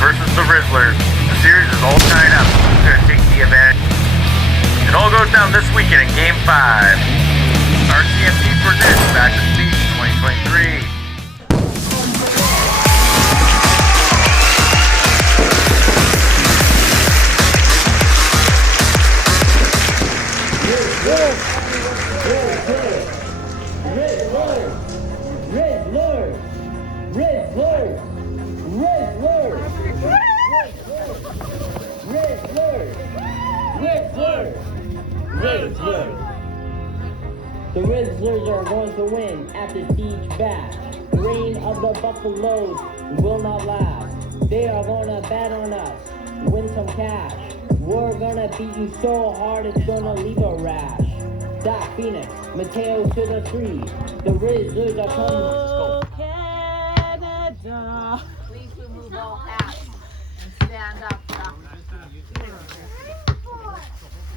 versus the Rizzlers. The series is all tied up. Who's going to take the advantage? It all goes down this weekend in Game 5. RCMP presents Back to Speed 2023. The Rizzlers are going to win at the siege bash. The reign of the Buffaloes will not last. They are going to bet on us, win some cash. We're going to beat you so hard it's going to leave a rash. Doc Phoenix, Mateo to the 3. The Rizzlers are coming. Oh, Canada. Please remove all hats and stand up, Doc.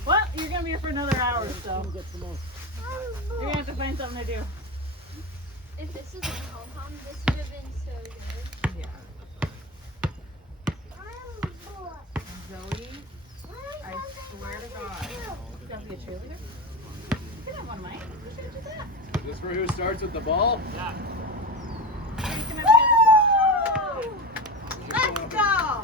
Well, you're going to be here for another hour, so you're going to have to find something to do. If this was in Hong Kong, this would have been so good. Yeah. Zoe, I swear to God. You have to be a cheerleader? You could have one, Mike. You should do that. Is this for who starts with the ball? Yeah. Let's go!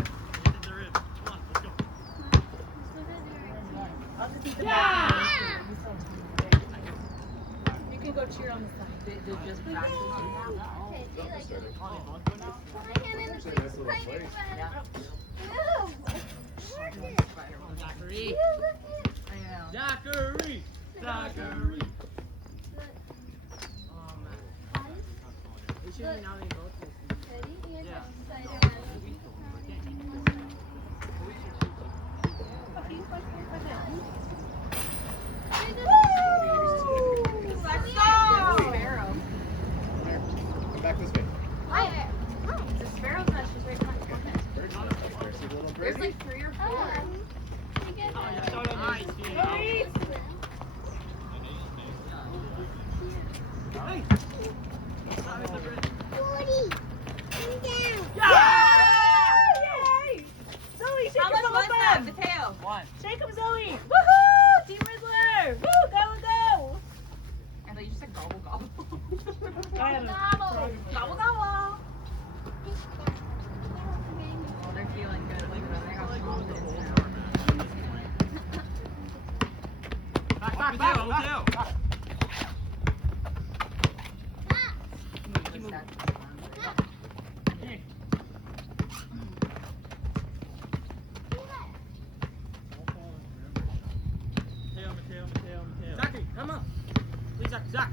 I'll just eat the back. You can go cheer on the side. They just practice. Okay, do you like it? My hand in the Actually, nice little right place. Zachary. I know. Zachary! Zachary! We should be now both. Ready? You're Yeah. Let's go! Sparrow. Come back this way. The sparrow's nest is right behind the nest. There's like 3 or 4. Zoe, shake How him much up, was that, up. Mateo? 1. Shake him, Zoe. Woohoo! Team Rizzler. Woo, go, go. I thought you just said gobble gobble. I had a frog. Gobble gobble. Oh, they're feeling good. Look at them. They got confidence now. Back, Mateo! Keep moving. Mateo. Zachary, come on! Please, Zach.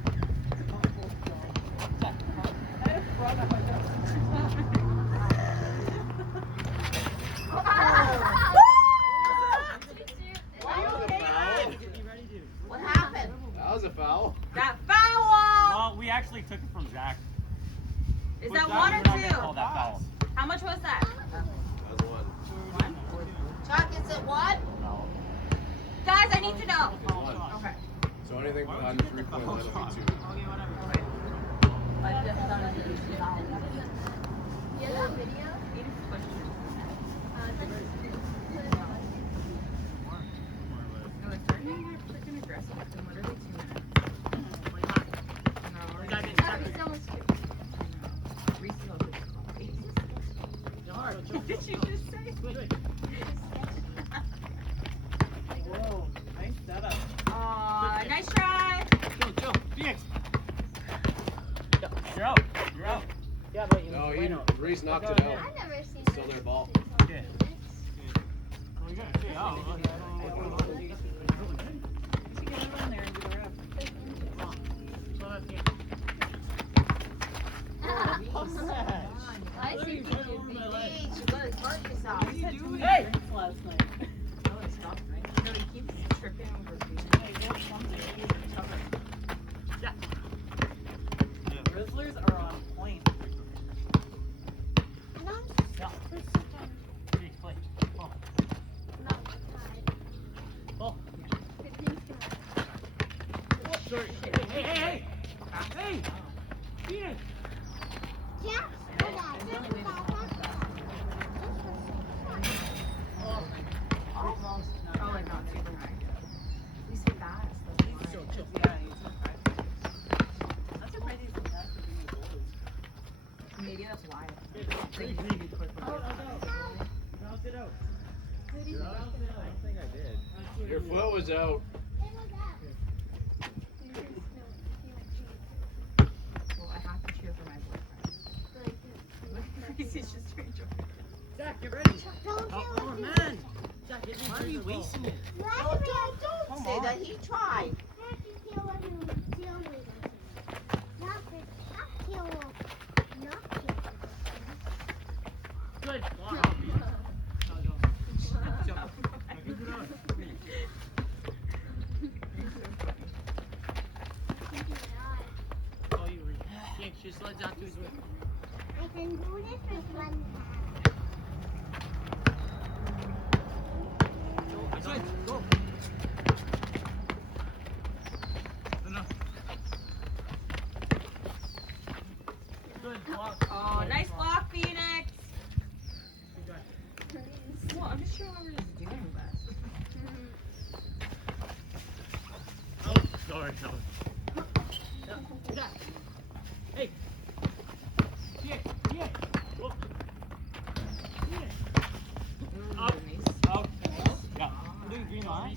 What happened? That was a foul. That foul! Well, we actually took it from Zach. Is With that Zach, 1 we're or not gonna 2? call that foul. How much was that? That was 1. Chuck, is it what? No. Guys, I need to know. It's 1. Okay. So anything behind the 3-point line will be 2. Okay. Like this done is Yeah, that video. No, it's starting to get freaking aggressive. It's been literally 2 minutes. No, we're not That was almost true. resealed this coffee. Did you just say? Whoa, nice setup. Nice try. Go, Phoenix! You're out. Yeah, but you No, Reese knocked it out. I've never seen Still this. their ball. Okay. Well, you gotta stay out. should get it in there and do the rep. I see you do Hey, you gotta guard yourself. You had too many Hey! drinks last night. No, it's not, right? No, he keeps tripping over me. Hey, get something. Rizzlers are on point. Yeah. Phoenix, play. Oh. Oh. Sorry. Hey! Hey! Phoenix! Yeah. Bounce it out. Your foot was out. Well, I have to cheer for my boyfriend. He's just trying to. Zach, get ready. Don't Oh, tell me. man. Zach, get me. Why are you wasting it? Don't Say that he tried. Good. Wow. Oh, you were. Yeah, just let Zach do his work. I can do this with one hand. Outside. Go. No. Good block. Oh, nice block, Phoenix. Good guy. Well, I'm just sure how we're just doing this. Oh, sorry. No. Zach. Hey. Here. Here. Whoop. Here. Up. Out. Yeah. We're doing green line.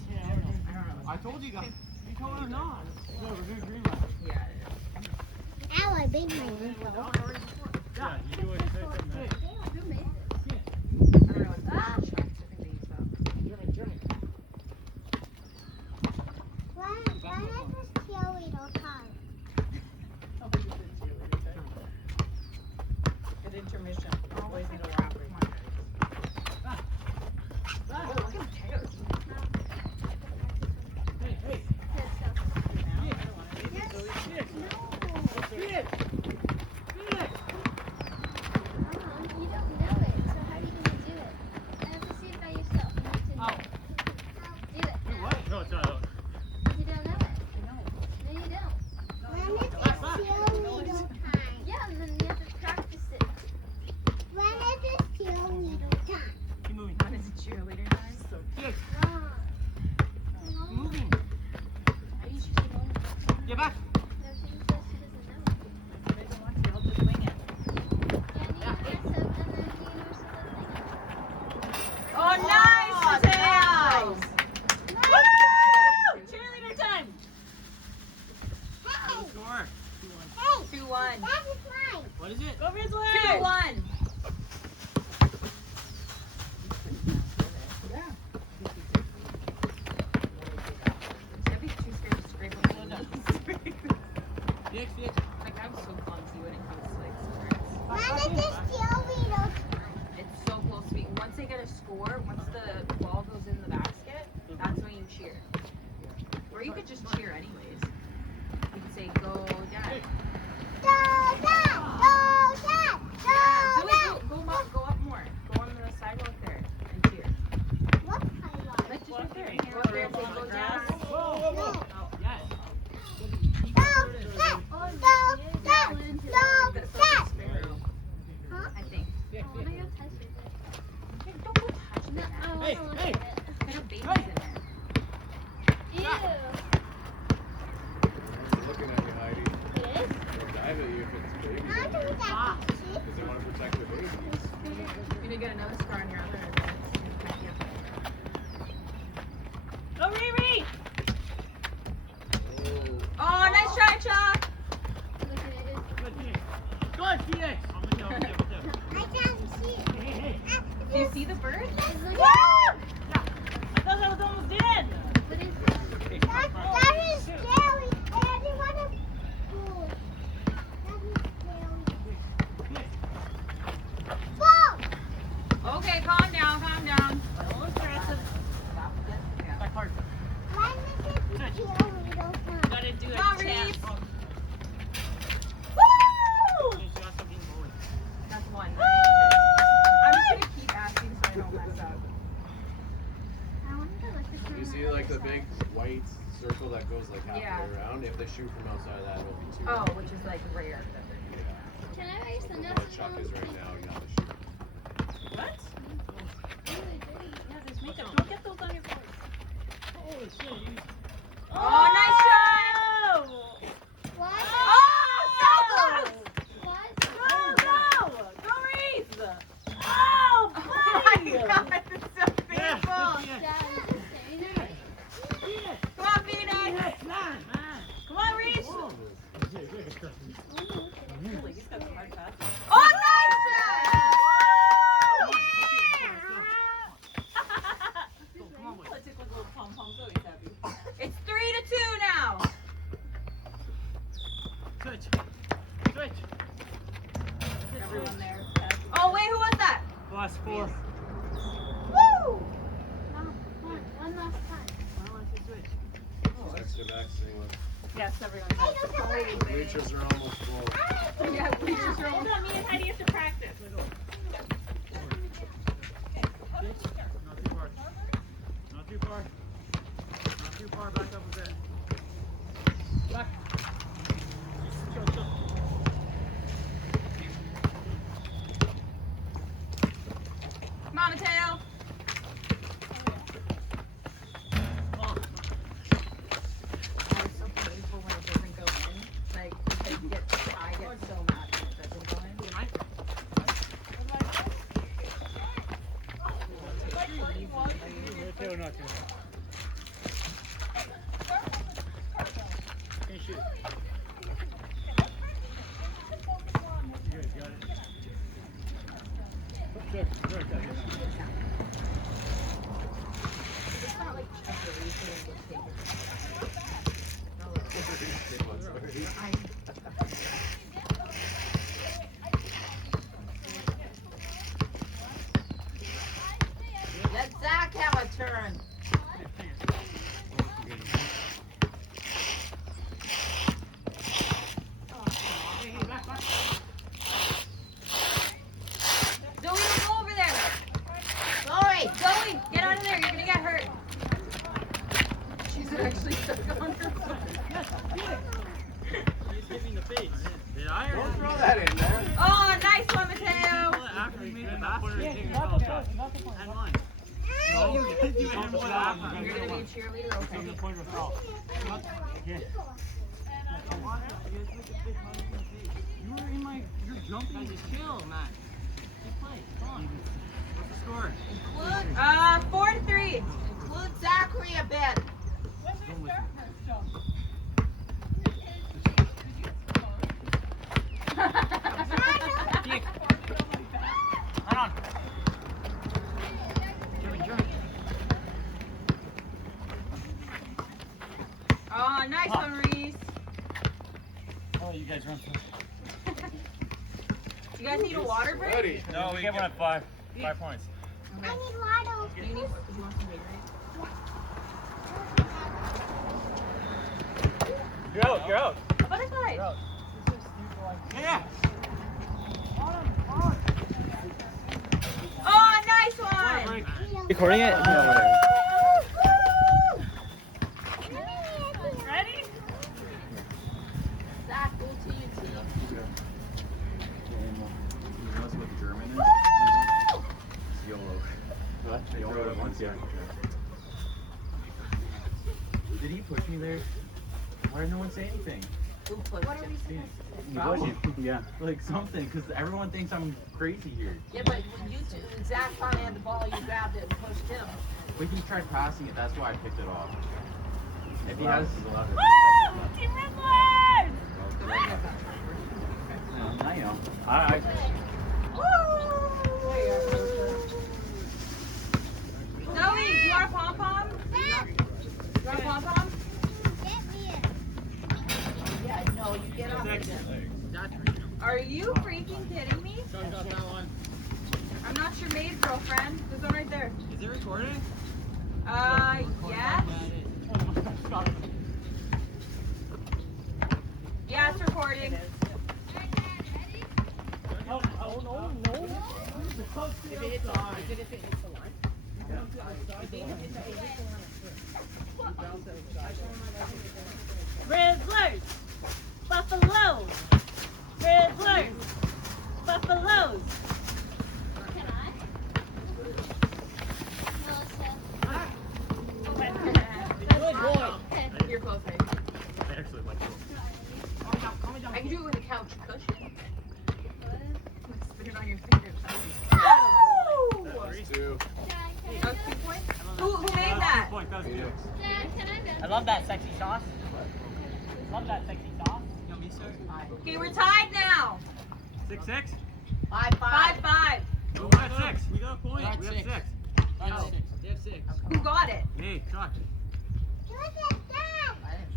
I told you guys. You told her not. No, we're doing green line. Yeah. Ow, I banged my knee. Yeah, you do it. Who made this? I don't know what that is. I think they use that. German. Why is this cheerleader time? Good intermission. Always need a wrap. Hey, hey. You don't know it, so how are you gonna do it? I have to see it by yourself. You need to know. Do it. No, it's not out. You don't know it. No, you don't. When is this cheerleader time? Yeah, and then you have to practice it. When is this cheerleader time? Keep moving. When is it cheerleader time? Yes. Mom. Moving. Are you just alone? Get back. No, she says she doesn't know. She doesn't want to. He'll just wing it. Yeah, you and then the universal thing. Oh, nice, Mateos! Woo! Cheerleader time! Hey, Score. hey, 2-1. that is mine. What is it? Go Rizzlers! 2-1. I'd be too scared to scrape up the knees. Fix. Like, I'm so clumsy when it comes to, like, sports. When is this cheerleader time? It's so close to me. Once they get a score, once the ball goes in the basket, that's when you cheer. Or you could just cheer anyways. You can say, go, Dad. Go, Dad! Go, Dad! Go, Do Dad! it. Go up more. Go on the sidewalk there and cheer. What color? Like, just right there. Go up there and say, go, Dad. No. Yes. Go, Dad! Go, Dad! Go, That's like a Dad! sparrow, Huh? I think. I wanna go touch it. Hey, don't go touch No, that. I wanna Hey, look hey. at it. There are babies in there. Ew. They're looking at you, Heidi. It is? They'll dive at you if it's babies. How do that see? Because they want to protect the babies. You're gonna get another scar on your other end. Go, Riri! Oh, nice try, Chuck! Look at it. Good, Phoenix. Good, Phoenix. I'm with you. I can't see it. Hey, hey. Do you see the bird? Look at I thought I was almost dead. What is that? That is scary. I didn't want to do it. That is scary. Whoa! Okay, calm down. Don't aggressive. Back hard. When is this cheerleader time? Gotta do a Come on, tap. Reese. Woo! Finish you also being bullied. That's one. Woo! I'm just gonna keep asking so I don't mess up. I wonder what the You see like the big white circle that goes like half Yeah. the way around? If they shoot from outside of that, it'll be two. Oh, which is like rare. Can I buy some Where nuts? Chuck is right now, you have to shoot. What? Really dirty. Yeah, there's makeup. Don't get those on your face. Holy shit. You... Oh, nice try! What? Oh, so close! What? Go, Reese! last 4. Woo! One last time. Back to back singlet. Yes, everyone. Hey, don't come back. Bleachers are almost full. Yeah, bleachers are hold on, me and Heidi have to practice. Not too far. Not too far. Not too far. Back up a bit. Back. Chill, chill. Come on, Mateo. Oh. It's so painful when it doesn't go in. Like, I get so mad when it doesn't go in. Mateo, not too. Can't shoot. You guys got it. Sure, sure, got it. It's not like preparation and just take Let Zach have a turn. Zoe, don't go over there. Sorry. Zoe, get out of there. You're gonna get hurt. She's actually stuck on her foot. He's hit me in the face. Did I or Don't throw that in there. Oh, nice one, Mateo. after he made the basket? And mine. No, you didn't do it after. You're gonna be a cheerleader, okay? From the point of foul. Yeah. You were in my. You're jumping. Just chill, man. Just play. Come on. What's the score? 4-3. Include Zachary a bit. Hold on. Oh, nice one, Reese. Oh, you guys run first. You guys need a water break? Ready. No, we get one at 5. 5 points. I need water. Do you want some Gatorade? You're out. You're out. A butterfly. You're out. Yeah. Oh, nice one. Recording it? Ready? Zach, go to your team. You know what German is? YOLO. What? YOLO once, yeah. Did he push me there? Why did no one say anything? Who pushed him? Yeah, like something, because everyone thinks I'm crazy here. Yeah, but when you two, Zach finally had the ball, you grabbed it and pushed him. But he tried passing it, that's why I picked it off. If he has... Woo! Team Rizzlers! I know. I Zoe, do you want a pom-pom? You want a pom-pom? Get me it. Yeah, no, you get off of him. Are you freaking kidding me? I'm not your maid, girlfriend. There's one right there. Is it recording? Yes. Yeah, it's recording. Rizzlers! Buffaloes! Rizzlers! Buffaloes! Can I? Good boy! You're close, babe. I actually like it. I can do it with a couch cushion. Stick it on your fingers. That's 2. That was 2 points? Who made that? Point, that was good. Can I I love that sexy sauce. Love that sexy sauce. Yummy sauce. Okay, we're tied now. 6-6? 5-5. 5-5. Oh, we got 6. We got a point. We have 6. They have 6. Who got it? Hey, Chuck.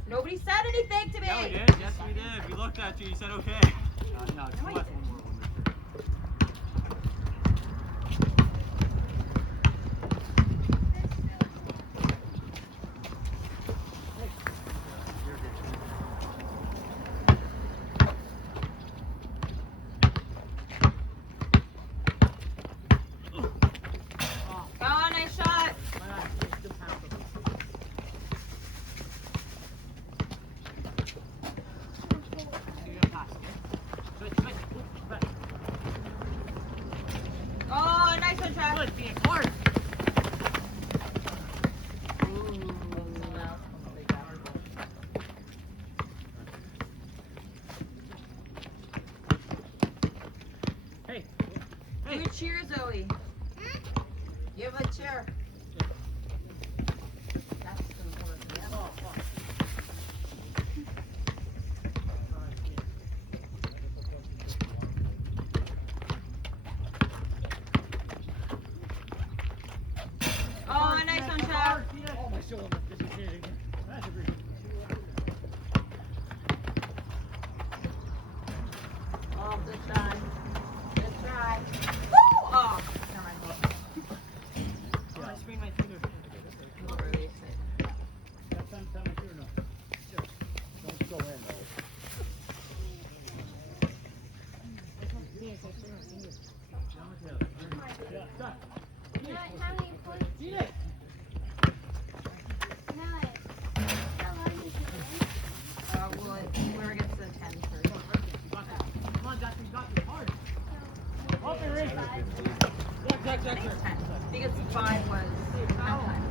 Nobody said anything to me. Yeah, we did. Yes, we did. We looked at you. You said okay. No, No, I one more. Good, Phoenix, hard. Hey. Do a cheer, Zoe. Give a cheer. That's gonna work. Yeah. Oh, nice one, Chuck. Oh, my shoulder disappeared again. That's a great. Oh, good try. Good try. Woo! Oh, never mind. Oh, I sprained my finger. I'm not really excited. That time, my finger, no. Don't go in, though. Yeah, stop. How many points? Phoenix! No. How long did you win? Well, whoever gets the 10 first. Come on, Jackson, you got this. Hard. Up and in. I think it's 10. Because 5 was half time.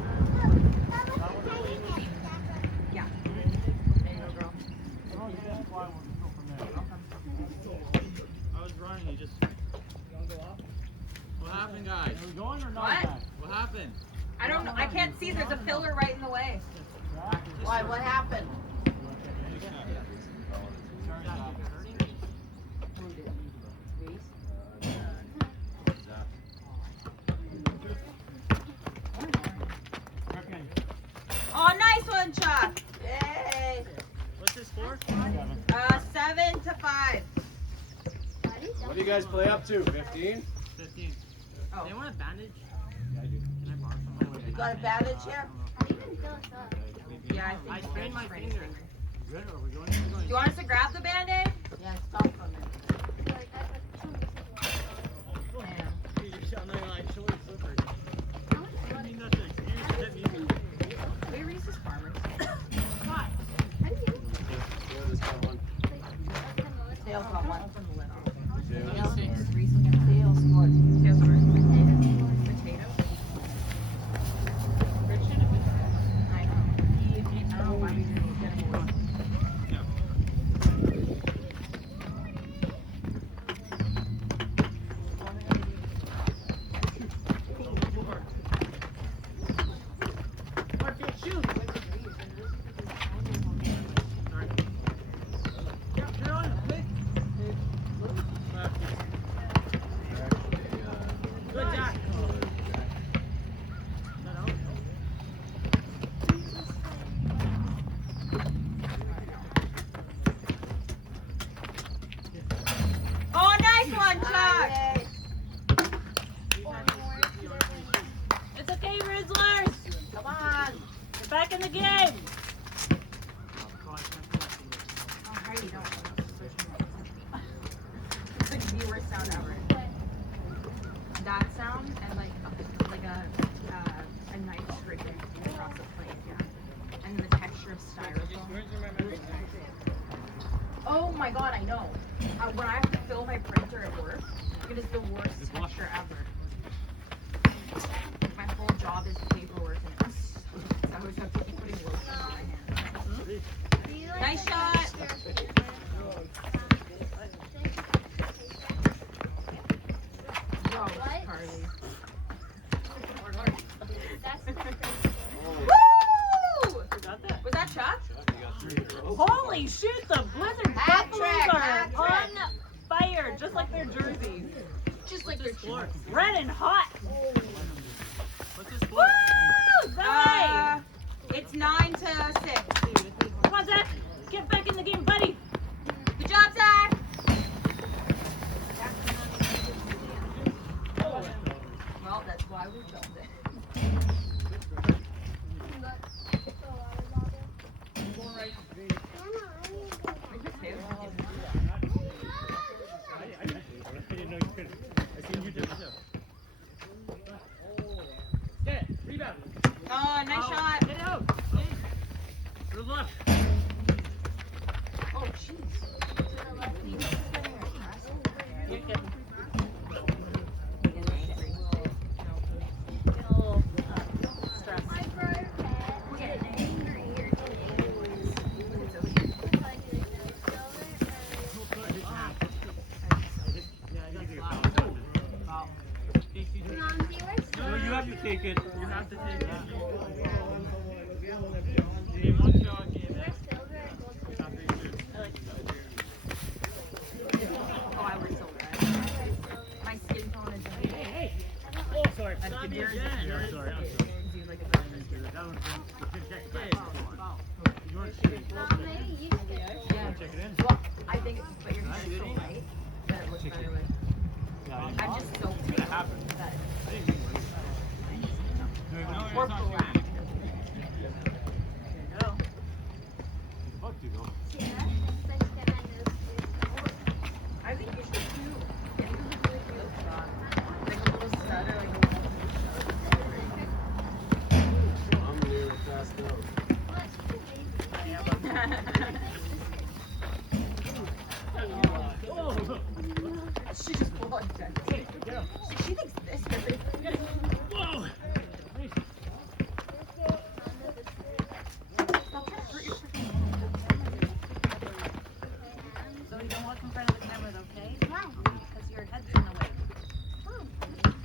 That was a tiny bit. Yeah. There you go, girl. Oh, yeah, that's why I want to go from there. I was running, you just... You want to go off? What happened, guys? Are we going or not? What? guys? What happened? I don't know. I can't see. There's a pillar right in the way. Why? What happened? Oh, nice one, Chuck. Yay! What's the score? 7 to 5. What do you guys play up to? 15? 15. Oh. They want a bandage? Yeah, I do. Can I borrow some? You got a bandage here? Even fill us up. Yeah, I think sprained my sprained his finger. Good, are we going? Do you want us to grab the band-aid? Yeah, stop for a minute. Like, I put 2 weeks ago. You just shot my eye, shoulder slippery. How much I money? mean, that's an excuse to hit me. We Reese's Farmers. How do you Yeah, this got one. Tails got one. Open the lid off. Yeah. Does Reese get Tails scored. Tails over. Potato. I know. I don't know why we didn't get him away. Good job. Oh, nice one, Chuck. Yay. It's okay, Rizzlers. Come on. You're back in the game. Oh, Heidi, don't. It's the worst sound ever. That sound and like a knife scraping across the plate, yeah. And the texture of styrofoam. Oh my god, I know. When I have to fill my printer at work, it is the worst texture ever. My whole job is paperwork and it sucks. I always have to keep putting lotion on my hands. Do you like Nice the shot. texture? Gross, What? Carly. That's the Woo! Was that Chuck? Holy shit, the Blizzard Hat Buffaloes trick, are hat on trick. fire, just like their jerseys. Just like your Score. Red and hot. What's the score? Woo! Zay! It's 9 to 6. Come on, Zach. Get back in the game, buddy. Good job, Zach. Well, that's why we built it. I didn't know you could. I seen you do it too. Get it. Rebound. Oh, nice shot. Get it out. To the left. Oh, jeez. have to take it. You have to take it. Game one shot, game We're X. still very close to After you shoot. Oh, I wear silver. My skin tone is Oh, sorry. That's good. Yours is Yeah, yours. sorry. I'm sorry. Seems like a dark skin. That one's check back. Yours maybe you should get it. Yeah. check it in. Well, I think, but you're so light that it looks better with. I'm just so pink That happened. that. I didn't mean to. No, Or it's not black. shooting. There you go. Fuck you, though. See that? It's like that I know. I think you should do. I think it would really feel strong. Like a little stud or like a little. I'm really fast out. She just blood dead. She thinks this is Whoa! Stop trying to hurt your freaking So you don't walk in front of the camera, okay? Why? Because your head's in the way.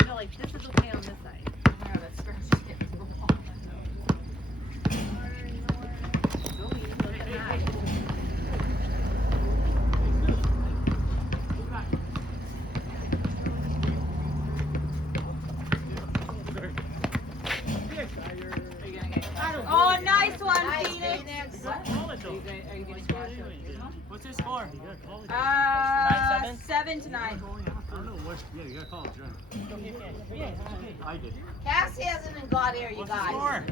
No, like this is okay on this side. Oh my god, that scratch just hit the wall. Zoe, look at that. Oh, nice one, Nice, Phoenix. Phoenix. Are you gonna cash out? What's your score? 7 to 9. I don't know what. Yeah, you gotta call it, John. I did. Cassie hasn't even got here, you What's the guys. score?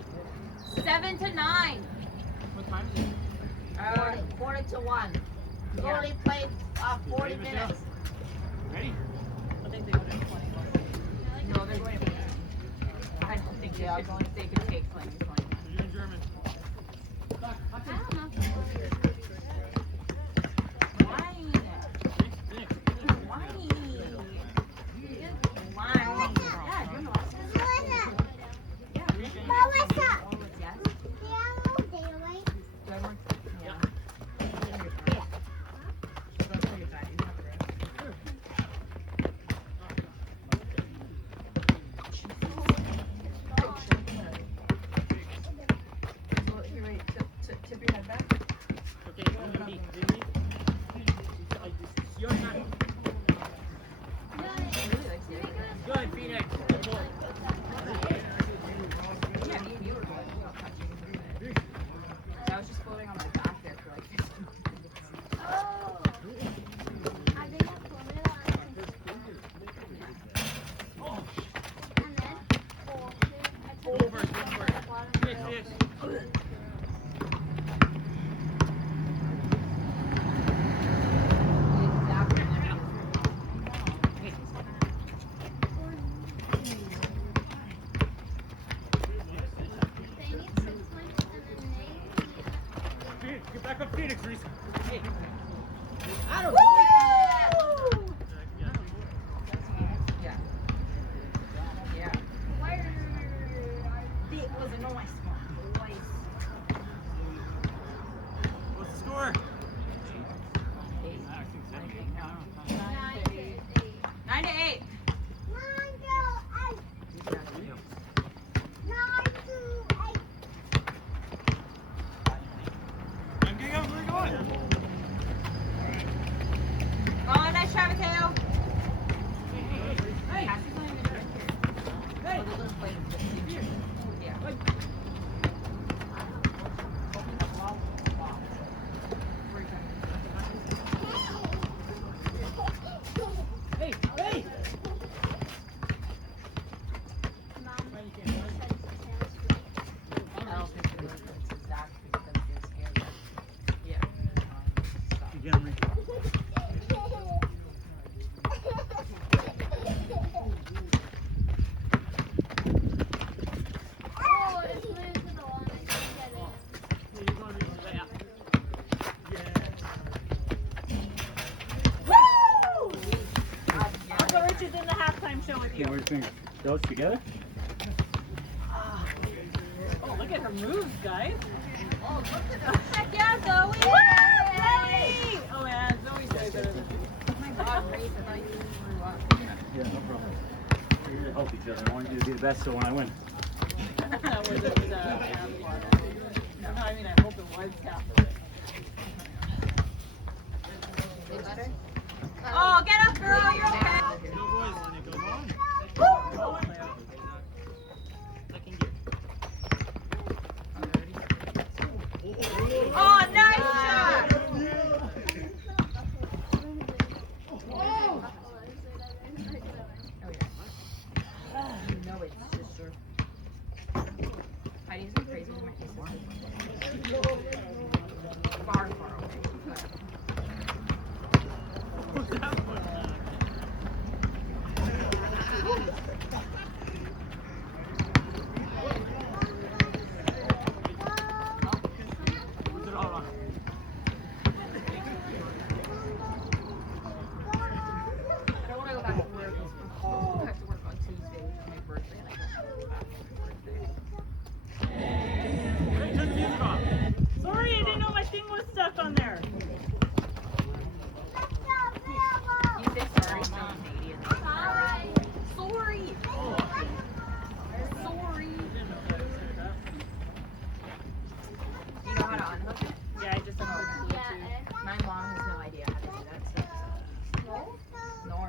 7 to 9. What time is it? Quarter to 1. You Yeah. only played 40 Ready, Michelle? minutes. Ready? I think they go to 21. No, they're going to. I don't think they could take playing 20. You're in German. I don't know if I'm going to Wine. Nick. Wine. What's Wine. up? Yeah, you're not. What's up? Yeah, But what's up? yes. Yeah, all day, right? Do I work? Yeah. Tip your head back. Okay, your turn. Really likes it. Good, Phoenix. Yeah, me and you were going without touching. I was just floating on my back there for like 15 minutes. Oh. I think I put it on. And then Over, Miss, miss. they need 6 points and then Phoenix, get back up, Phoenix, Reese. Hey. Yeah. Yeah. It was a noise. What's the score? 9 to 8. I'm getting up, where are you going? Oh, nice try, Mateo. Hey. Cassie's not even right here. Hey. They'll just play 15. Yeah. Hey, hey! I don't think they're going to Zach because they're scared. Yeah. Again, Reese. Oh, it's moved to the one. I didn't get it. Hey, you're going to be back. Uncle Rich is in the halftime show with you. What do you think? Those together? Oh, look at her moves, guys. Oh, look at that. Heck yeah, Zoe. Zoe! Oh, yeah, Zoe's way better than me. Oh my god, Grace, I thought you threw up. Yeah, no problem. We're here to help each other. I want you to be the best so when I win. That wasn't half water. No, I mean, I hope it was half of it. Oh, get up, girl. You're okay. Go, boys. Go on. Oh, nice shot. You know it's just your. Heidi's been crazy when my face is far, far away. I don't want to go back to work. I have to work on Tuesday, which is my birthday, and I don't want to go back on my birthday. Hey, turn the music off. Sorry, I didn't know my thing was stuck on there. You say sorry so Canadian. Sorry. Sorry. Sorry. You know how to unhook it? Yeah, I just unhooked it. My mom has no idea how to do that stuff. So. Nor.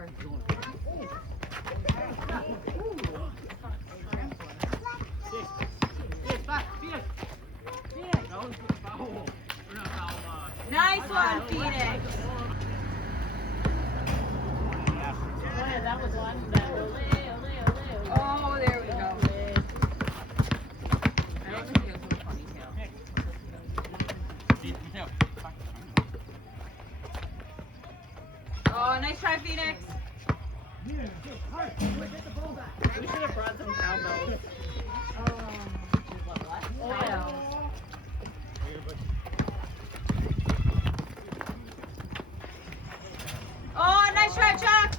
Nice one, Phoenix. Oh, yeah, that was one. Oh, there we go. I don't think he goes with a ponytail. Oh, nice try, Phoenix. We should have brought some cowbells. Oh, yeah. Oh, nice try, Chuck.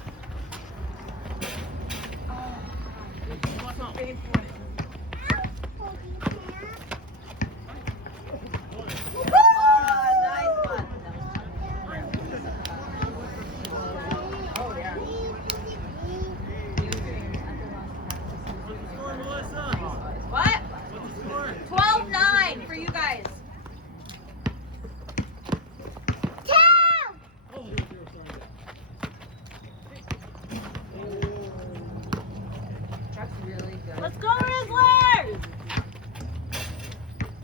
What? 12-9 for you guys. Chuck's really good. Let's go, Rizzlers!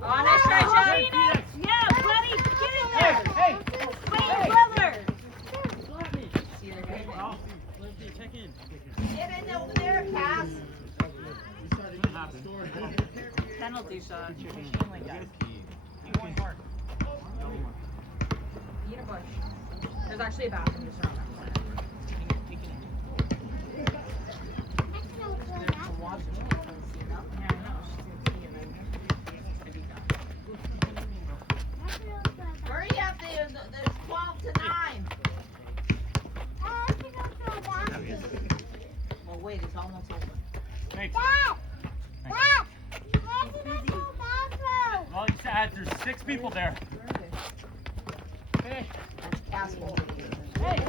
Oh, nice try, Chuck. Phoenix! Yeah, buddy, get in there! Hey! Swing, brother! See, they're good. Oh, Lindsay, check in. Get in over there, Cass. Penalty shot. Eat a bush. There's actually a bathroom just around that corner. Hurry up, there's 12 to 9. Well, wait, it's almost over. Thanks. Dad! Dad! Well, you said there's 6 people there. That's Cass Bowl. Hey,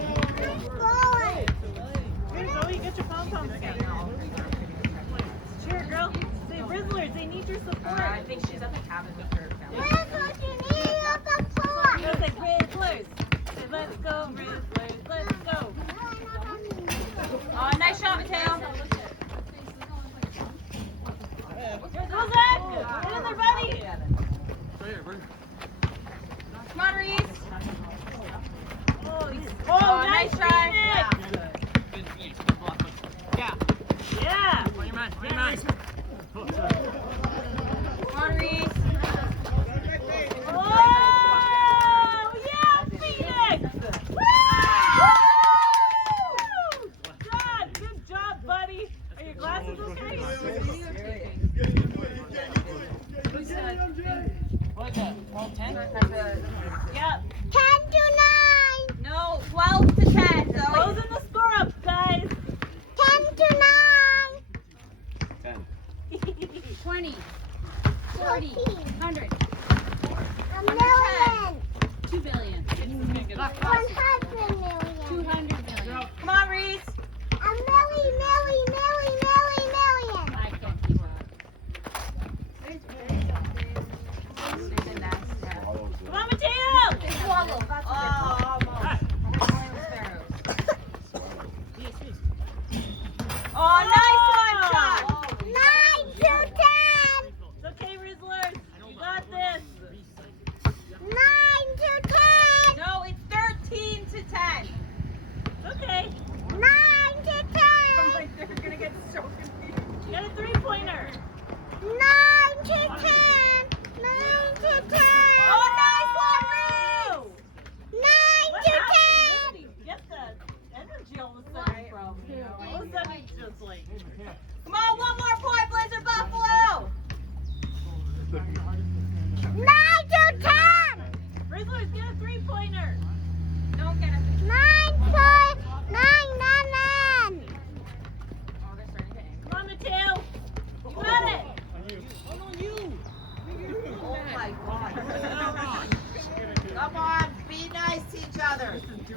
Zoe, get your pom-poms again. Cheer, girl. Say, Rizzlers, they need your support. I think she's at the cabin with her family. Go say, Rizzlers. Say, let's go, Rizzlers, let's go. Oh, nice shot, Mateo. Go, Zach. Get in there, buddy. Come on, Reese. Oh, nice nice try. Phoenix. Yeah. Come on, Reese. Oh, yeah, Phoenix. Woo! God, good job, buddy. Are your glasses okay? What is that? 12-10? Yep. 10 to 9! No, 12 to 10. Zoe. Closing the score up, guys. 10 to 10. 9! 20, 40, 100, A million! 2 billion, 100 million! 200 million. Come on, Reese. A milli, milli, milli,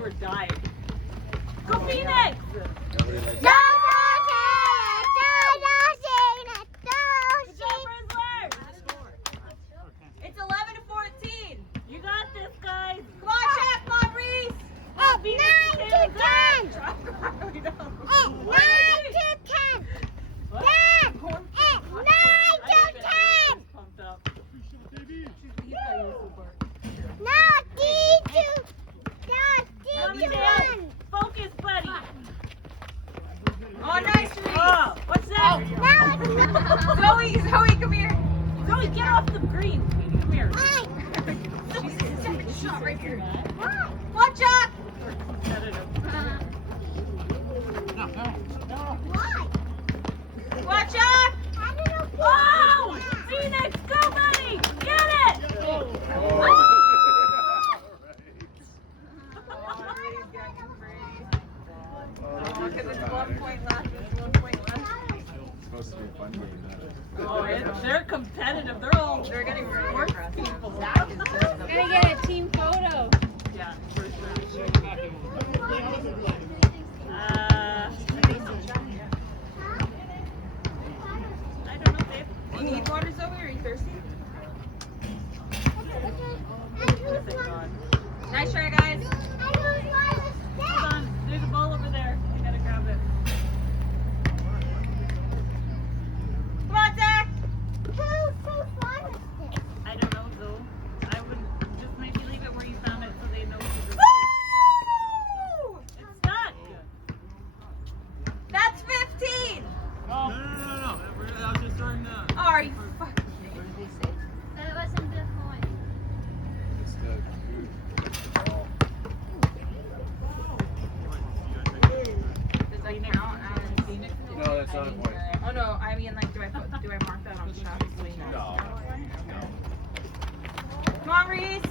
or die. Go Phoenix! Go, Good job, Rizzlers! It's 11-14. You got this, guys. Come on, Chef, come on, Reese. At Phoenix 9 is to in. 10. We know. At 9 to 10. What? Dad, at 9 to 10. Pumped up. No, D to Mommy, 1. focus, buddy. Oh, nice, Reese. Oh, what's that? Zoe, come here. Zoe, get off the green. Come here. Shot right here. Why? Watch out. Why? Watch out. I don't know. Oh! Phoenix, go, buddy! Get it! Because it's 1 point left. It's 1 point left. It's supposed to be a fun game. Oh, they're competitive. They're all They're getting really sports aggressive. people. Gotta get a team photo. Yeah, for sure. I don't know, babe. Do you need water, Zoe? Are you thirsty? Nice try, guys. Hold on. There's a ball over there. You gotta grab it. Come on, Zach. I don't know, though. I would just maybe leave it where you found it so they know to Woo! It's stuck. That's 15. No. That was just during the. Oh, are you fucking That wasn't the point. It's the food. Ball. Does that count as Phoenix? No, that's not a point. Oh no, I mean like, do I mark that on shot? No. Come on, Reese.